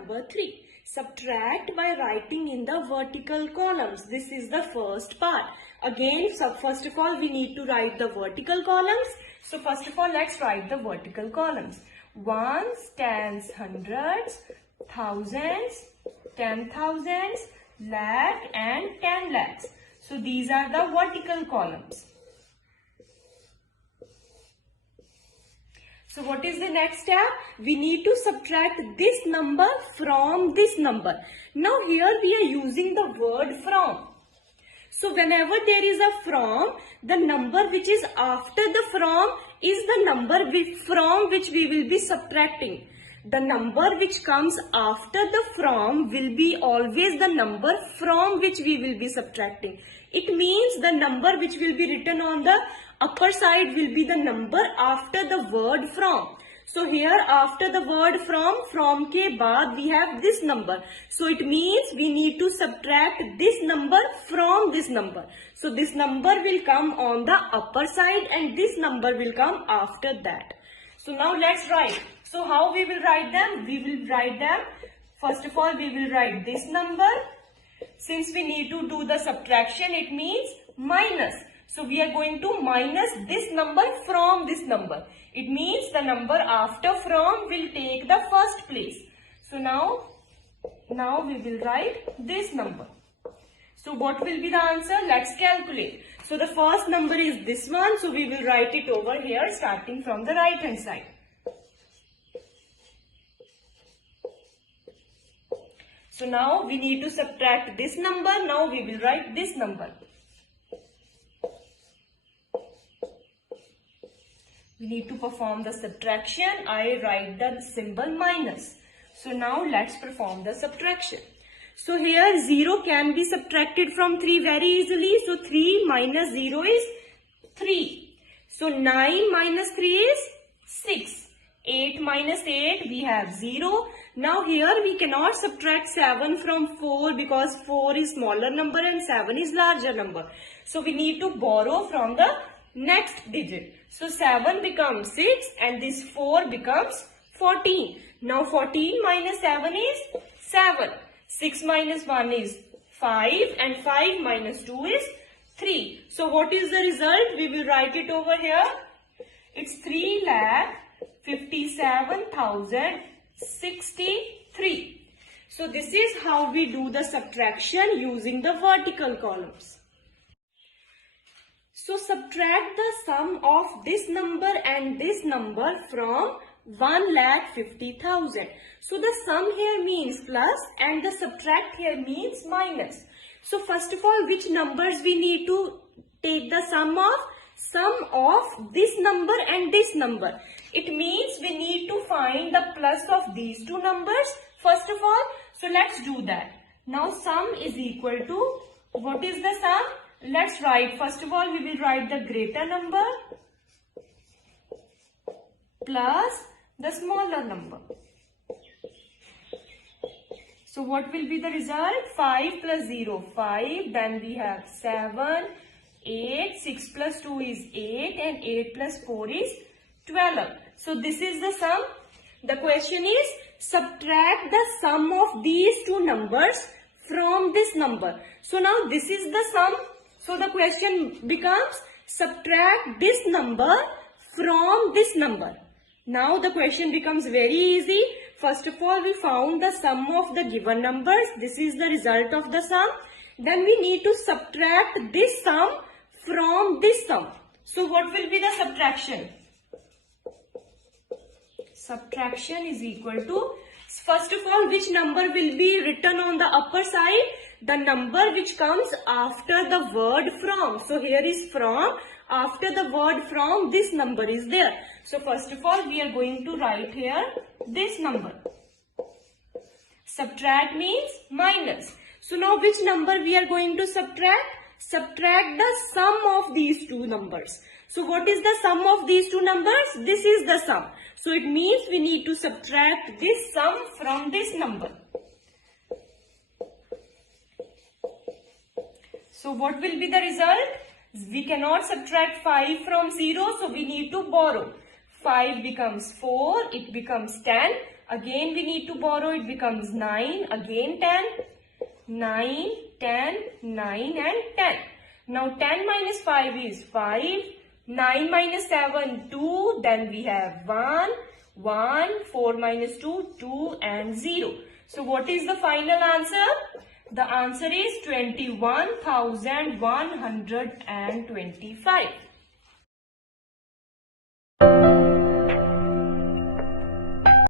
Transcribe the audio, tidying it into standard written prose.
number 3. Subtract by writing in the vertical columns. This is the first part. Again, first of all, we need to write the vertical columns. So first of all, let's write the vertical columns. Ones, tens, hundreds, thousands, 10,000s, lakh and 10 lakhs. So these are the vertical columns. So what is the next step? We need to subtract this number from this number. Now here we are using the word from. So whenever there is a from, the number which is after the from is the number from which we will be subtracting. The number which comes after the from will be always the number from which we will be subtracting. It means the number which will be written on the upper side will be the number after the word from. So here after the word from ke baad we have this number. So it means we need to subtract this number from this number. So this number will come on the upper side and this number will come after that. So now let's write. So how we will write them? We will write them. First of all, we will write this number. Since we need to do the subtraction, it means minus. So we are going to minus this number from this number. It means the number after from will take the first place. So now we will write this number. So what will be the answer? Let's calculate. So the first number is this one. So we will write it over here starting from the right hand side. So now we need to subtract this number. Now we will write this number. We need to perform the subtraction. I write the symbol minus. So now let's perform the subtraction. So here 0 can be subtracted from 3 very easily. So 3 minus 0 is 3. So 9 minus 3 is 6. 8 minus 8 we have 0. Now here we cannot subtract 7 from 4 because 4 is smaller number and 7 is larger number. So we need to borrow from the next digit. So 7 becomes 6 and this 4 becomes 14. Now 14 minus 7 is 7. 6 minus 1 is 5 and 5 minus 2 is 3. So what is the result? We will write it over here. It's 3,57,063. So this is how we do the subtraction using the vertical columns. So subtract the sum of this number and this number from 1,50,000. So the sum here means plus and the subtract here means minus. So first of all, which numbers we need to take the sum of? Sum of this number and this number. It means we need to find the plus of these two numbers first of all. So let's do that. Now sum is equal to, what is the sum? Let's write, first of all we will write the greater number plus the smaller number. So what will be the result? 5 plus 0, 5. Then we have 7, 8, 6 plus 2 is 8 and 8 plus 4 is 12. So this is the sum. The question is subtract the sum of these two numbers from this number. So now this is the sum. So the question becomes subtract this number from this number. Now the question becomes very easy. First of all, we found the sum of the given numbers. This is the result of the sum. Then we need to subtract this sum from this sum. So what will be the subtraction? Subtraction is equal to, first of all, which number will be written on the upper side? The number which comes after the word from. So here is from. After the word from, this number is there. So first of all, we are going to write here this number. Subtract means minus. So now which number we are going to subtract? Subtract the sum of these two numbers. So what is the sum of these two numbers? This is the sum. So it means we need to subtract this sum from this number. So what will be the result? We cannot subtract 5 from 0, so we need to borrow. 5 becomes 4, it becomes 10. Again we need to borrow, it becomes 9, again 10, 9, 10, 9 and 10. Now 10 minus 5 is 5, 9 minus 7, 2, then we have 1, 1, 4 minus 2, 2 and 0. So what is the final answer? The answer is 21,125.